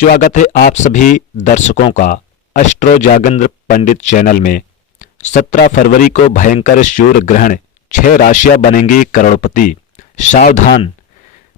स्वागत है आप सभी दर्शकों का एस्ट्रो जागेंद्र पंडित चैनल में। 17 फरवरी को भयंकर सूर्य ग्रहण, 6 राशियां बनेंगी करोड़पति। सावधान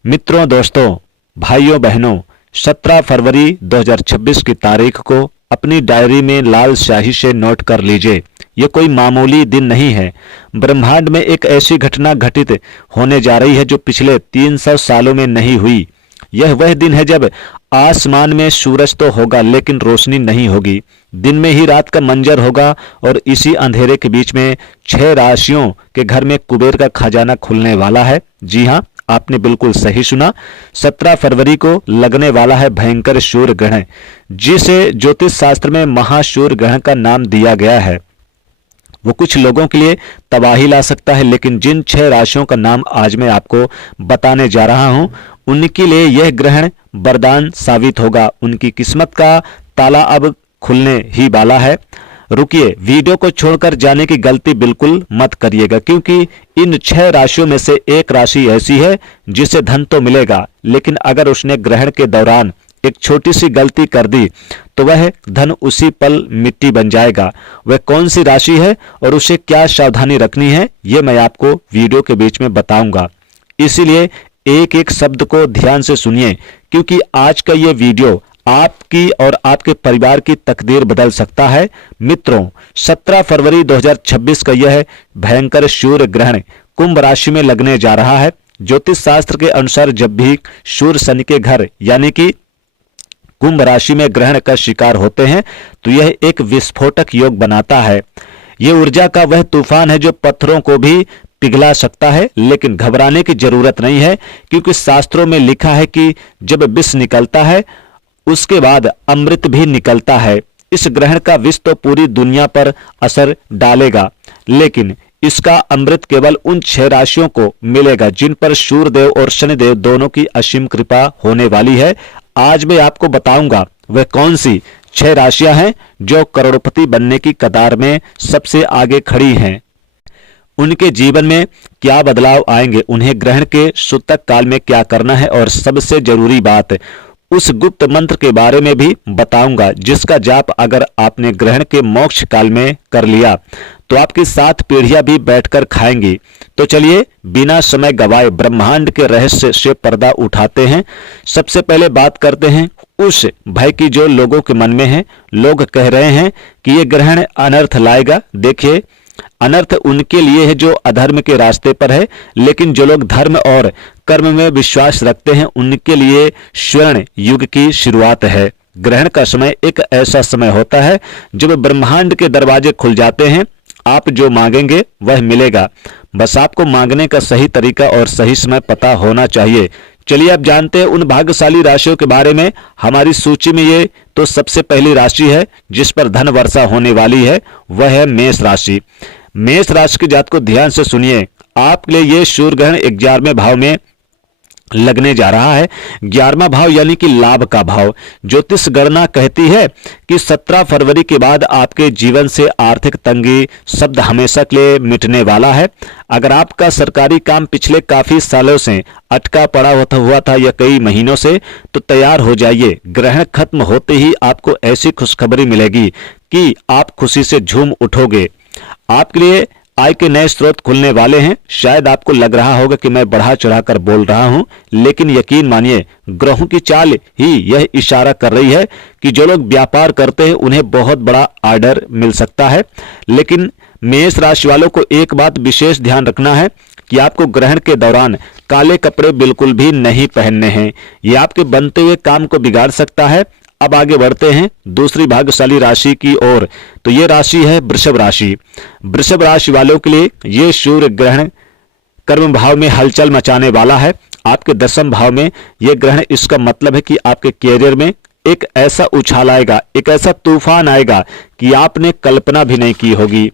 मित्रों, दोस्तों, भाइयों बहनों, 17 फरवरी 2026 की तारीख को अपनी डायरी में लाल स्याही से नोट कर लीजिए। ये कोई मामूली दिन नहीं है। ब्रह्मांड में एक ऐसी घटना घटित होने जा रही है जो पिछले 300 सालों में नहीं हुई। यह वह दिन है जब आसमान में सूरज तो होगा लेकिन रोशनी नहीं होगी। दिन में ही रात का मंजर होगा और इसी अंधेरे के बीच में 6 राशियों के घर में कुबेर का खजाना खुलने वाला है। जी हाँ, आपने बिल्कुल सही सुना। 17 फरवरी को लगने वाला है भयंकर सूर्य ग्रहण, जिसे ज्योतिष शास्त्र में महासूर्य ग्रहण का नाम दिया गया है। वो कुछ लोगों के लिए तबाही ला सकता है, लेकिन जिन 6 राशियों का नाम आज मैं आपको बताने जा रहा हूं, उनके लिए यह ग्रहण वरदान साबित होगा। उनकी किस्मत का ताला अब खुलने ही वाला है। रुकिए, वीडियो को छोड़कर जाने की गलती बिल्कुल मत करिएगा, क्योंकि इन 6 राशियों में से एक राशि ऐसी है जिसे धन तो मिलेगा, लेकिन अगर उसने ग्रहण के दौरान एक छोटी सी गलती कर दी तो वह धन उसी पल मिट्टी बन जाएगा। वह कौन सी राशि है और उसे क्या सावधानी रखनी है, ये मैं आपको वीडियो के बीच में बताऊंगा। इसीलिए एक एक शब्द को ध्यान से सुनिए, क्योंकि आज का ये वीडियो आपकी और आपके परिवार की तकदीर बदल सकता है। मित्रों, 17 फरवरी 2026 का यह भयंकर सूर्य ग्रहण कुंभ राशि में लगने जा रहा है। ज्योतिष शास्त्र के अनुसार जब भी सूर्य शनि के घर यानी कि कुंभ राशि में ग्रहण का शिकार होते हैं तो यह एक विस्फोटक योग बनाता है। यह ऊर्जा का वह तूफान है जो पत्थरों को भी पिघला सकता है, लेकिन घबराने की जरूरत नहीं है, क्योंकि शास्त्रों में लिखा है कि जब विष निकलता है उसके बाद अमृत भी निकलता है। इस ग्रहण का विष तो पूरी दुनिया पर असर डालेगा, लेकिन इसका अमृत केवल उन 6 राशियों को मिलेगा जिन पर सूर्यदेव और शनिदेव दोनों की असीम कृपा होने वाली है। आज मैं आपको बताऊंगा वह कौन सी 6 राशियां हैं जो करोड़पति बनने की कतार में सबसे आगे खड़ी हैं। उनके जीवन में क्या बदलाव आएंगे, उन्हें ग्रहण के सूतक काल में क्या करना है, और सबसे जरूरी बात, उस गुप्त मंत्र के बारे में भी बताऊंगा जिसका जाप अगर आपने ग्रहण के मोक्ष काल में कर लिया तो आपकी 7 पीढ़ियां भी बैठकर खाएंगी। तो चलिए बिना समय गवाए ब्रह्मांड के रहस्य से पर्दा उठाते हैं। सबसे पहले बात करते हैं उस भय की जो लोगों के मन में है। लोग कह रहे हैं कि ये ग्रहण अनर्थ लाएगा। देखिए, अनर्थ उनके लिए है जो अधर्म के रास्ते पर है, लेकिन जो लोग धर्म और कर्म में विश्वास रखते हैं उनके लिए स्वर्ण युग की शुरुआत है। ग्रहण का समय एक ऐसा समय होता है जब ब्रह्मांड के दरवाजे खुल जाते हैं। आप जो मांगेंगे वह मिलेगा, बस आपको मांगने का सही तरीका और सही समय पता होना चाहिए। चलिए अब जानते हैं उन भाग्यशाली राशियों के बारे में। हमारी सूची में ये तो सबसे पहली राशि है जिस पर धन वर्षा होने वाली है, वह है मेष राशि। मेष राशि के जातक को ध्यान से सुनिए। आपके लिए ये सूर्य ग्रहण 11वें भाव में लगने जा रहा है। 11वां भाव यानी कि लाभ का भाव। ज्योतिष गणना कहती है कि 17 फरवरी के बाद आपके जीवन से आर्थिक तंगी शब्द हमेशा के लिए मिटने वाला है। अगर आपका सरकारी काम पिछले काफी सालों से अटका पड़ा हुआ था या कई महीनों से, तो तैयार हो जाइए। ग्रहण खत्म होते ही आपको ऐसी खुशखबरी मिलेगी कि आप खुशी से झूम उठोगे। आपके लिए आय के नए स्रोत खुलने वाले हैं। शायद आपको लग रहा होगा कि मैं बढ़ा चढ़ाकर बोल रहा हूं, लेकिन यकीन मानिए ग्रहों की चाल ही यह इशारा कर रही है कि जो लोग व्यापार करते हैं उन्हें बहुत बड़ा ऑर्डर मिल सकता है। लेकिन मेष राशि वालों को एक बात विशेष ध्यान रखना है कि आपको ग्रहण के दौरान काले कपड़े बिल्कुल भी नहीं पहनने हैं। यह आपके बनते हुए काम को बिगाड़ सकता है। अब आगे बढ़ते हैं दूसरी भाग्यशाली राशि की ओर। तो ये राशि है वृषभ राशि। वृषभ राशि वालों के लिए ये सूर्य ग्रहण कर्म भाव में हलचल मचाने वाला है। आपके 10वें भाव में यह ग्रहण, इसका मतलब है कि आपके कैरियर में एक ऐसा उछाल आएगा, एक ऐसा तूफान आएगा कि आपने कल्पना भी नहीं की होगी।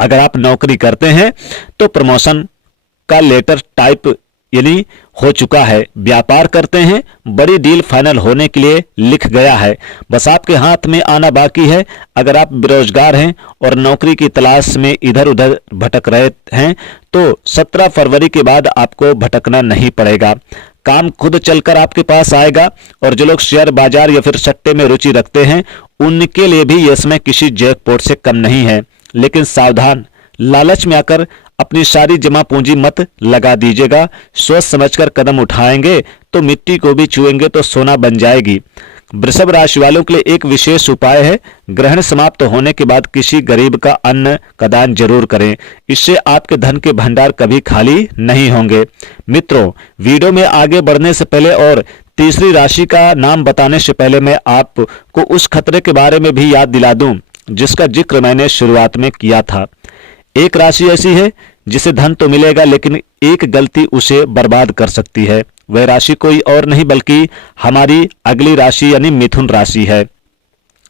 अगर आप नौकरी करते हैं तो प्रमोशन का लेटर टाइप यानी हो चुका है। व्यापार करते हैं, बड़ी डील फाइनल होने के लिए लिख गया है, बस आपके हाथ में आना बाकी है। अगर आप बेरोजगार हैं और नौकरी की तलाश में इधर उधर भटक रहे हैं तो 17 फरवरी के बाद आपको भटकना नहीं पड़ेगा। काम खुद चलकर आपके पास आएगा। और जो लोग शेयर बाजार या फिर सट्टे में रुचि रखते हैं उनके लिए भी यह समय किसी जैकपॉट से कम नहीं है। लेकिन सावधान, लालच में आकर अपनी सारी जमा पूंजी मत लगा दीजिएगा। सोच समझकर कदम उठाएंगे तो मिट्टी को भी छुएंगे तो सोना बन जाएगी। वृषभ राशि वालों के लिए एक विशेष उपाय है, ग्रहण समाप्त होने के बाद किसी गरीब का अन्न का दान जरूर करें। इससे आपके धन के भंडार कभी खाली नहीं होंगे। मित्रों, वीडियो में आगे बढ़ने से पहले और तीसरी राशि का नाम बताने से पहले मैं आपको उस खतरे के बारे में भी याद दिला दूं जिसका जिक्र मैंने शुरुआत में किया था। एक राशि ऐसी है जिसे धन तो मिलेगा लेकिन एक गलती उसे बर्बाद कर सकती है। वह राशि कोई और नहीं बल्कि हमारी अगली राशि यानी मिथुन राशि है।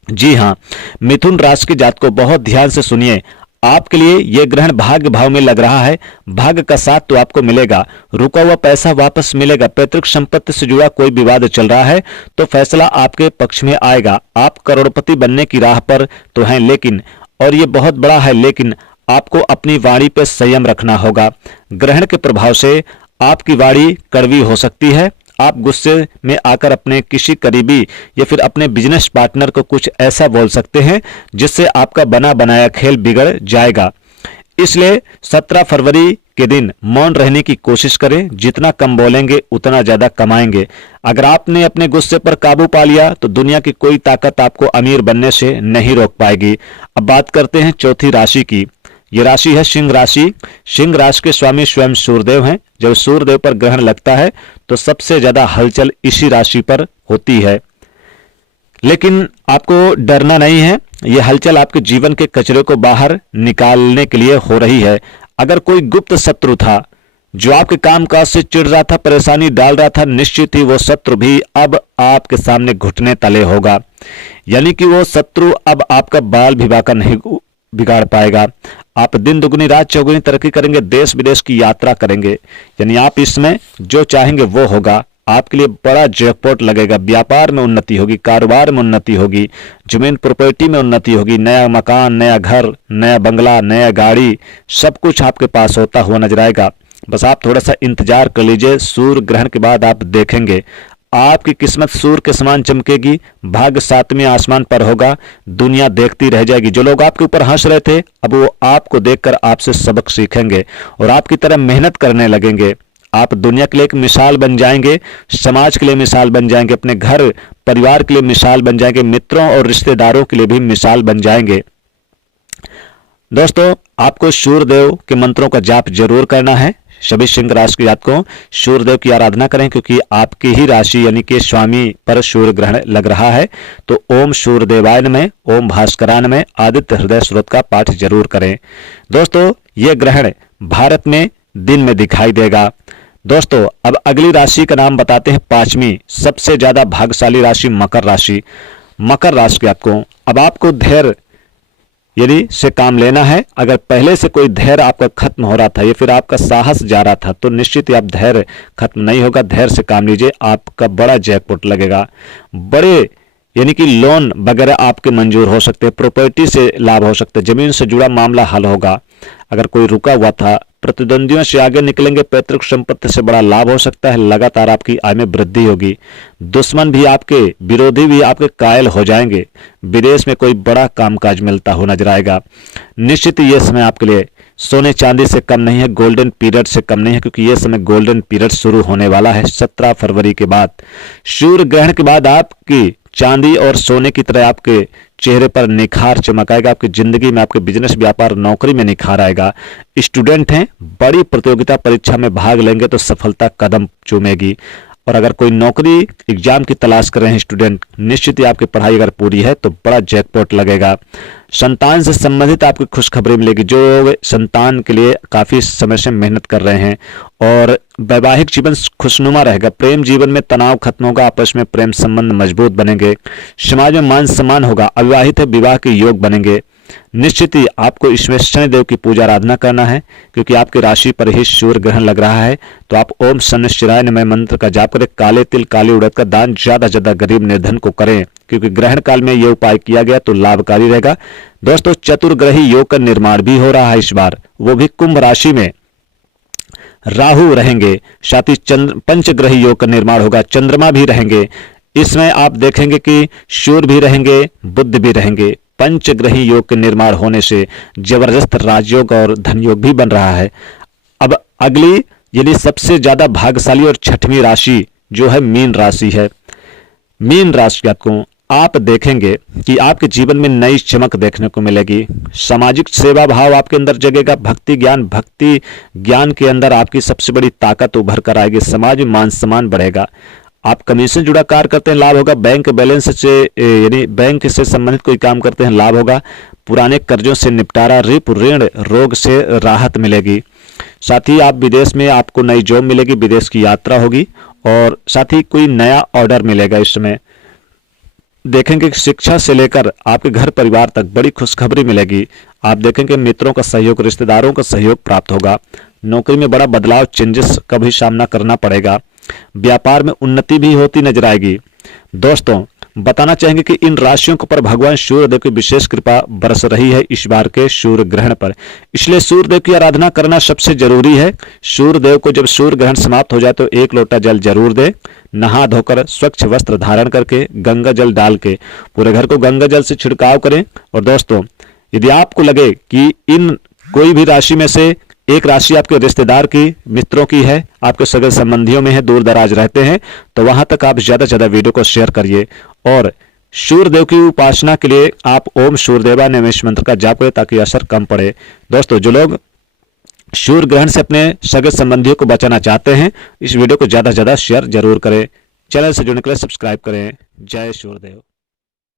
जी हाँ, मिथुन राशि के जातकों बहुत ध्यान से सुनिए। आपके लिए यह ग्रहण भाग्य भाव में लग रहा है। भाग्य का साथ तो आपको मिलेगा, रुका हुआ पैसा वापस मिलेगा। पैतृक संपत्ति से जुड़ा कोई विवाद चल रहा है तो फैसला आपके पक्ष में आएगा। आप करोड़पति बनने की राह पर तो हैं, लेकिन और ये बहुत बड़ा है, लेकिन आपको अपनी वाणी पर संयम रखना होगा। ग्रहण के प्रभाव से आपकी वाणी कड़वी हो सकती है। आप गुस्से में आकर अपने किसी करीबी या फिर अपने बिजनेस पार्टनर को कुछ ऐसा बोल सकते हैं जिससे आपका बना बनाया खेल बिगड़ जाएगा। इसलिए 17 फरवरी के दिन मौन रहने की कोशिश करें। जितना कम बोलेंगे उतना ज्यादा कमाएंगे। अगर आपने अपने गुस्से पर काबू पा लिया तो दुनिया की कोई ताकत आपको अमीर बनने से नहीं रोक पाएगी। अब बात करते हैं चौथी राशि की। ये राशि है सिंह राशि। सिंह राशि के स्वामी स्वयं सूर्यदेव हैं। जब सूर्यदेव पर ग्रहण लगता है तो सबसे ज्यादा हलचल इसी राशि पर होती है। लेकिन आपको डरना नहीं है, यह हलचल आपके जीवन के कचरे को बाहर निकालने के लिए हो रही है। अगर कोई गुप्त शत्रु था जो आपके कामकाज से चिढ़ रहा था, परेशानी डाल रहा था, निश्चित ही वो शत्रु भी अब आपके सामने घुटने तले होगा। यानी कि वो शत्रु अब आपका बाल भी बांका नहीं बिगाड़ पाएगा। आप दिन दुगनी रात चौगुनी तरक्की करेंगे, देश विदेश की यात्रा करेंगे। यानी आप इसमें जो चाहेंगे वो होगा। आपके लिए बड़ा जैकपॉट लगेगा। व्यापार में उन्नति होगी, कारोबार में उन्नति होगी, जमीन प्रॉपर्टी में उन्नति होगी। नया मकान, नया घर, नया बंगला, नया गाड़ी, सब कुछ आपके पास होता हुआ नजर आएगा। बस आप थोड़ा सा इंतजार कर लीजिए। सूर्य ग्रहण के बाद आप देखेंगे आपकी किस्मत सूर्य के समान चमकेगी। भाग्य सातवें आसमान पर होगा। दुनिया देखती रह जाएगी। जो लोग आपके ऊपर हंस रहे थे अब वो आपको देखकर आपसे सबक सीखेंगे और आपकी तरह मेहनत करने लगेंगे। आप दुनिया के लिए एक मिसाल बन जाएंगे, समाज के लिए मिसाल बन जाएंगे, अपने घर परिवार के लिए मिसाल बन जाएंगे, मित्रों और रिश्तेदारों के लिए भी मिसाल बन जाएंगे। दोस्तों, आपको सूर्यदेव के मंत्रों का जाप जरूर करना है। सभी सिंह राशि के जातकों सूर्यदेव की आराधना करें क्योंकि आपकी ही राशि यानी कि स्वामी पर सूर्य ग्रहण लग रहा है। तो ओम सूर्यदेवाय नमः, ओम भास्कराय नमः, आदित्य हृदय स्रोत का पाठ जरूर करें। दोस्तों, यह ग्रहण भारत में दिन में दिखाई देगा। दोस्तों, अब अगली राशि का नाम बताते हैं। पांचवी सबसे ज्यादा भाग्यशाली राशि मकर राशि। मकर राशि के जातकों अब आपको धैर्य यदि से काम लेना है। अगर पहले से कोई धैर्य आपका खत्म हो रहा था या फिर आपका साहस जा रहा था तो निश्चित ही आप धैर्य खत्म नहीं होगा। धैर्य से काम लीजिए, आपका बड़ा जैकपॉट लगेगा। बड़े यानी कि लोन वगैरह आपके मंजूर हो सकते हैं, प्रॉपर्टी से लाभ हो सकते हैं, जमीन से जुड़ा मामला हल होगा। अगर कोई रुका हुआ था, प्रतिद्वंदियों से आगे निकलेंगे, पैतृक संपत्ति से बड़ा लाभ हो सकता है। लगातार आपकी आय में वृद्धि होगी। दुश्मन भी आपके, विरोधी भी आपके कायल हो जाएंगे। विदेश में कोई बड़ा कामकाज मिलता हो नजर आएगा। निश्चित ही यह समय आपके लिए सोने चांदी से कम नहीं है, गोल्डन पीरियड से कम नहीं है, क्योंकि यह समय गोल्डन पीरियड शुरू होने वाला है 17 फरवरी के बाद। सूर्य ग्रहण के बाद आपकी चांदी और सोने की तरह आपके चेहरे पर निखार चमक आएगा। आपकी जिंदगी में, आपके बिजनेस, व्यापार, नौकरी में निखार आएगा। स्टूडेंट हैं, बड़ी प्रतियोगिता परीक्षा में भाग लेंगे तो सफलता कदम चूमेगी। और अगर कोई नौकरी एग्जाम की तलाश कर रहे हैं स्टूडेंट, निश्चित ही आपकी पढ़ाई अगर पूरी है तो बड़ा जैकपॉट लगेगा। संतान से संबंधित आपकी खुशखबरी मिलेगी। जो संतान के लिए काफी समय से मेहनत कर रहे हैं। और वैवाहिक जीवन खुशनुमा रहेगा। प्रेम जीवन में तनाव खत्म होगा। आपस में प्रेम संबंध मजबूत बनेंगे। समाज में मान सम्मान होगा। अविवाहित है, विवाह के योग बनेंगे। निश्चित ही आपको इसमें शनिदेव की पूजा आराधना करना है क्योंकि आपकी राशि पर ही सूर्य ग्रहण लग रहा है। तो आप ओम शनिश्चराय नमः मंत्र का जाप करें। काले तिल, काली उड़द का दान ज्यादा से ज्यादा गरीब निर्धन को करें क्योंकि ग्रहण काल में यह उपाय किया गया तो लाभकारी रहेगा। दोस्तों, चतुर्ग्रही योग का निर्माण भी हो रहा है इस बार, वो भी कुंभ राशि में। राहु रहेंगे, साथ ही पंचग्रही योग का निर्माण होगा, चंद्रमा भी रहेंगे। इसमें आप देखेंगे कि सूर्य भी रहेंगे, बुध भी रहेंगे। पंचग्रही योग के निर्माण होने से जबरदस्त राजयोग और धन योग भी बन रहा है। अब अगली यानी सबसे ज्यादा भाग्यशाली और छठवीं राशि जो है मीन राशि है। मीन राशि को आप देखेंगे कि आपके जीवन में नई चमक देखने को मिलेगी। सामाजिक सेवा भाव आपके अंदर जगेगा। भक्ति ज्ञान के अंदर आपकी सबसे बड़ी ताकत उभर कर आएगी। समाज में मान सम्मान बढ़ेगा। आप कमीशन जुड़ा कार्य करते हैं, लाभ होगा। बैंक बैलेंस से यानी बैंक से संबंधित कोई काम करते हैं, लाभ होगा। पुराने कर्जों से निपटारा, ऋण रोग से राहत मिलेगी। साथ ही आप विदेश में आपको नई जॉब मिलेगी, विदेश की यात्रा होगी और साथ ही कोई नया ऑर्डर मिलेगा। इस समय देखेंगे कि शिक्षा से लेकर आपके घर परिवार तक बड़ी खुशखबरी मिलेगी। आप देखेंगे मित्रों का सहयोग, रिश्तेदारों का सहयोग प्राप्त होगा। नौकरी में बड़ा बदलाव, चेंजेस का भी सामना करना पड़ेगा। व्यापार में उन्नति भी होती नजर आएगी। दोस्तों बताना चाहेंगे कि इन राशियों के ऊपर भगवान सूर्यदेव की विशेष कृपा बरस रही है इस बार के सूर्य ग्रहण पर, इसलिए सूर्यदेव की आराधना करना सबसे जरूरी है। सूर्यदेव को जब सूर्य ग्रहण समाप्त हो जाए तो 1 लोटा जल जरूर दे। नहा धोकर स्वच्छ वस्त्र धारण करके गंगा जल डाल के पूरे घर को गंगा जल से छिड़काव करें। और दोस्तों यदि आपको लगे कि इन कोई भी राशि में से एक राशि आपके रिश्तेदार की, मित्रों की है, आपके सगे संबंधियों में है, दूर दराज रहते हैं, तो वहां तक आप ज्यादा से ज्यादा वीडियो को शेयर करिए। और सूर्यदेव की उपासना के लिए आप ओम सूर्यदेवा नमः मंत्र का जाप करें ताकि असर कम पड़े। दोस्तों जो लोग सूर्य ग्रहण से अपने सगे संबंधियों को बचाना चाहते हैं, इस वीडियो को ज्यादा से ज्यादा शेयर जरूर करें। चैनल से जुड़ने के लिए सब्सक्राइब करें। जय सूर्यदेव।